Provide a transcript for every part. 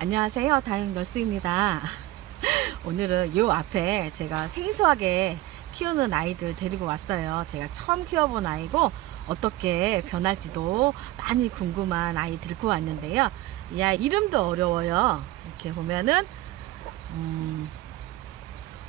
안녕하세요. 다영너스입니다. 오늘은 요 앞에 제가 생소하게 키우는 아이들 데리고 왔어요. 제가 처음 키워본 아이고 어떻게 변할지도 많이 궁금한 아이 데리고 왔는데요. 이 아이 이름도 어려워요. 이렇게 보면은 음,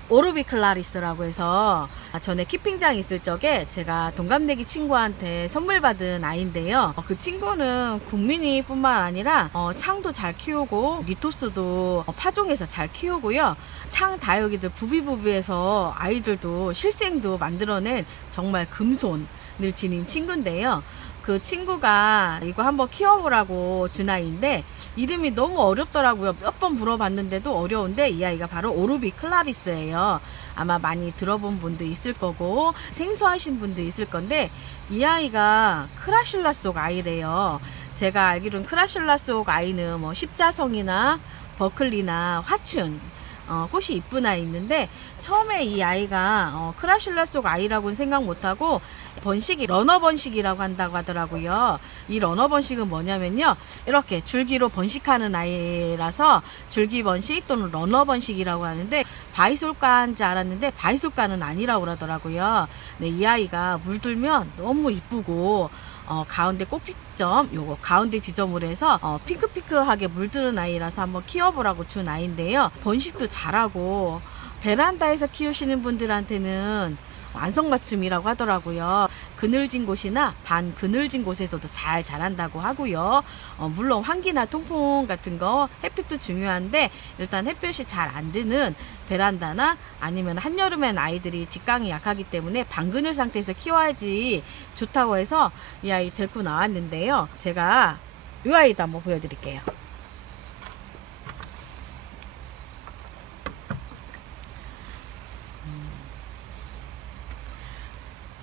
오르비 클라리스라고 해서 전에 키핑장 있을 적에 제가 동갑내기 친구한테 선물 받은 아이인데요. 어, 그 친구는 국민이 뿐만 아니라 어, 창도 잘 키우고 리토스도 어, 파종해서 잘 키우고요. 창 다육이들 부비부비해서 아이들도 실생도 만들어낸 정말 금손을 지닌 친구인데요. 그 친구가 이거 한번 키워보라고 준 아이인데 이름이 너무 어렵더라고요. 몇 번 물어봤는데도 어려운데 이 아이가 바로 오르비 클라리스예요. 아마 많이 들어본 분도 있을 거고 생소하신 분도 있을 건데 이 아이가 크라슐라 속 아이래요. 제가 알기로는 크라슐라 속 아이는 뭐 십자성이나 버클리나 화춘 어, 꽃이 이쁜 아이 있는데 처음에 이 아이가 어, 크라슐라 속 아이라고는 생각 못하고 번식이 러너 번식이라고 한다고 하더라고요. 이 러너 번식은 뭐냐면요. 이렇게 줄기로 번식하는 아이라서 줄기 번식 또는 러너 번식이라고 하는데 바이솔가인 줄 알았는데 바이솔가는 아니라고 그러더라고요. 네, 이 아이가 물들면 너무 이쁘고 어, 가운데 꼭지 점, 요거 가운데 지점으로 해서 어, 핑크핑크하게 물드는 아이라서 한번 키워보라고 준 아이인데요. 번식도 잘하고 베란다에서 키우시는 분들한테는 완성맞춤이라고 하더라고요. 그늘진 곳이나 반 그늘진 곳에서도 잘 자란다고 하고요. 어, 물론 환기나 통풍 같은 거 햇빛도 중요한데 일단 햇볕이 잘 안 드는 베란다나 아니면 한여름엔 아이들이 직강이 약하기 때문에 반그늘 상태에서 키워야지 좋다고 해서 이 아이 데리고 나왔는데요. 제가 이 아이도 한번 보여드릴게요.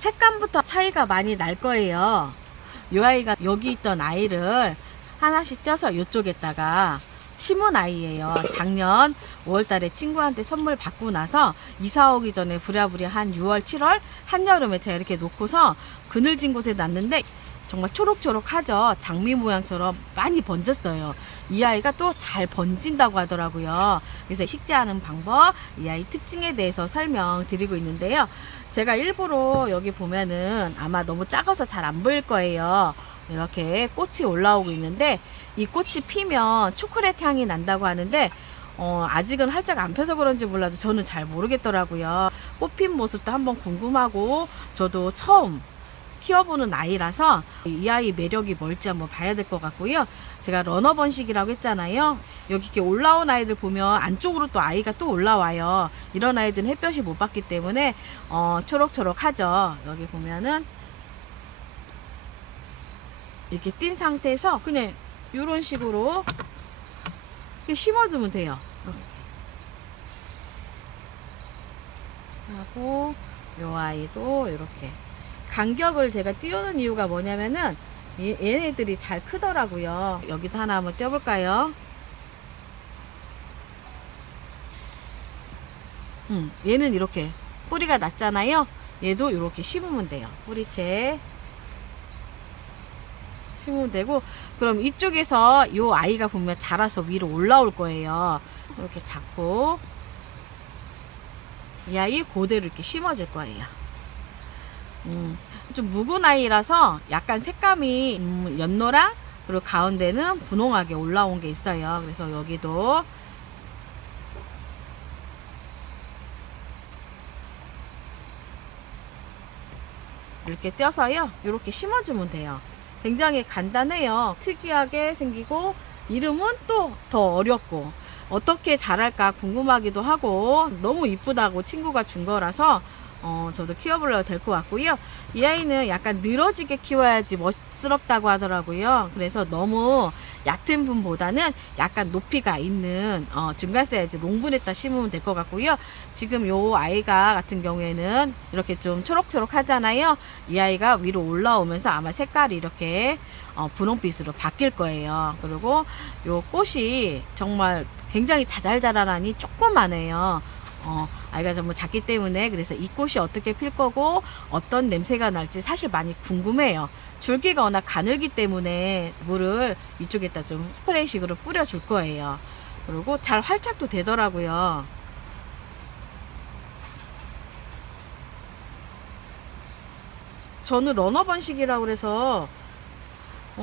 색감부터 차이가 많이 날 거예요. 이 아이가 여기 있던 아이를 하나씩 떼서 이쪽에다가 심은 아이예요. 작년 5월달에 친구한테 선물 받고 나서 이사 오기 전에 부랴부랴 한 6월, 7월 한여름에 제가 이렇게 놓고서 그늘진 곳에 놨는데 정말 초록초록하죠. 장미 모양처럼 많이 번졌어요. 이 아이가 또 잘 번진다고 하더라고요. 그래서 식재하는 방법, 이 아이 특징에 대해서 설명드리고 있는데요. 제가 일부러 여기 보면은 아마 너무 작아서 잘 안 보일 거예요. 이렇게 꽃이 올라오고 있는데 이 꽃이 피면 초콜릿 향이 난다고 하는데 어, 아직은 활짝 안 펴서 그런지 몰라도 저는 잘 모르겠더라고요. 꽃핀 모습도 한번 궁금하고 저도 처음 키워보는 아이라서 이 아이 매력이 뭘지 한번 봐야 될 것 같고요. 제가 러너 번식이라고 했잖아요. 여기 이렇게 올라온 아이들 보면 안쪽으로 또 아이가 또 올라와요. 이런 아이들은 햇볕이 못 받기 때문에 어, 초록초록하죠. 여기 보면은 이렇게 띈 상태에서 그냥 이런 식으로 심어주면 돼요. 하고 요 아이도 이렇게 간격을 제가 띄우는 이유가 뭐냐면은 얘- 얘네들이 잘 크더라고요. 여기도 하나 한번 띄워볼까요? 음, 얘는 이렇게 뿌리가 났잖아요. 얘도 이렇게 심으면 돼요. 뿌리채 심으면 되고 그럼 이쪽에서 이 아이가 보면 자라서 위로 올라올 거예요. 이렇게 잡고 이 아이 그대로 이렇게 심어줄 거예요. 음, 좀 묵은 아이라서 약간 색감이 음, 연노랑 그리고 가운데는 분홍하게 올라온 게 있어요. 그래서 여기도 이렇게 떼어서요. 이렇게 심어주면 돼요. 굉장히 간단해요. 특이하게 생기고 이름은 또 더 어렵고 어떻게 자랄까 궁금하기도 하고 너무 이쁘다고 친구가 준 거라서 어, 저도 키워보려고 될것 같고요. 이 아이는 약간 늘어지게 키워야지 멋스럽다고 하더라고요. 그래서 너무 얕은 분보다는 약간 높이가 있는 어, 중간 사이즈 롱분에다 심으면 될 것 같고요. 지금 요 아이가 같은 경우에는 이렇게 좀 초록초록 하잖아요. 이 아이가 위로 올라오면서 아마 색깔이 이렇게 어, 분홍빛으로 바뀔 거예요. 그리고 요 꽃이 정말 굉장히 자잘자잘하니 조그만해요. 어, 아이가 너무 작기 때문에 그래서 이 꽃이 어떻게 필 거고 어떤 냄새가 날지 사실 많이 궁금해요. 줄기가 워낙 가늘기 때문에 물을 이쪽에다 좀 스프레이식으로 뿌려줄 거예요. 그리고 잘 활착도 되더라고요. 저는 러너 번식이라고 그래서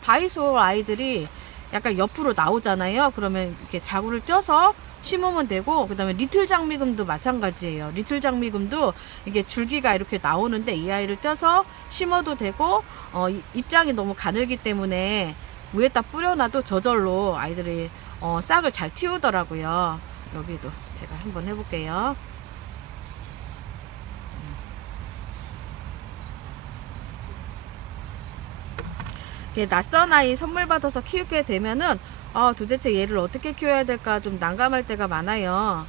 다이소 아이들이 약간 옆으로 나오잖아요. 그러면 이렇게 자구를 쪄서 심으면 되고 그 다음에 리틀 장미금도 마찬가지예요. 리틀 장미금도 이게 줄기가 이렇게 나오는데 이 아이를 쪄서 심어도 되고 어, 이- 입장이 너무 가늘기 때문에 위에다 뿌려놔도 저절로 아이들이 어, 싹을 잘 틔우더라고요. 여기도 제가 한번 해볼게요. 이게 낯선 아이 선물 받아서 키우게 되면은 아, 도대체 얘를 어떻게 키워야 될까 좀 난감할 때가 많아요.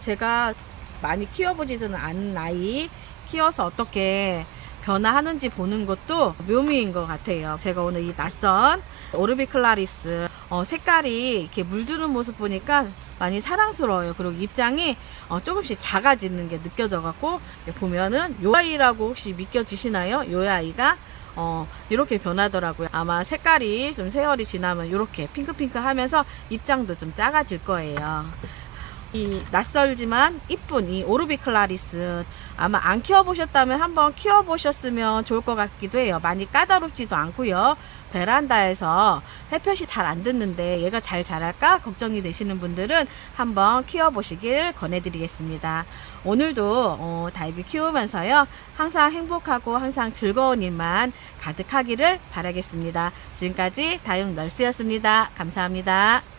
제가 많이 키워보지는 않은 아이 키워서 어떻게 변화하는지 보는 것도 묘미인 것 같아요. 제가 오늘 이 낯선 오르비 클라리스 어, 색깔이 이렇게 물드는 모습 보니까 많이 사랑스러워요. 그리고 입장이 어, 조금씩 작아지는 게 느껴져 갖고 보면은 요 아이라고 혹시 믿겨지시나요? 요 아이가 어, 이렇게 변하더라고요. 아마 색깔이 좀 세월이 지나면 이렇게 핑크핑크 하면서 입장도 좀 작아질 거예요. 이 낯설지만 이쁜 이 오르비클라리스 아마 안 키워보셨다면 한번 키워보셨으면 좋을 것 같기도 해요. 많이 까다롭지도 않고요. 베란다에서 햇볕이 잘 안 듣는데 얘가 잘 자랄까 걱정이 되시는 분들은 한번 키워보시길 권해드리겠습니다. 오늘도 어, 달기 키우면서요. 항상 행복하고 항상 즐거운 일만 가득하기를 바라겠습니다. 지금까지 다육 널스였습니다. 감사합니다.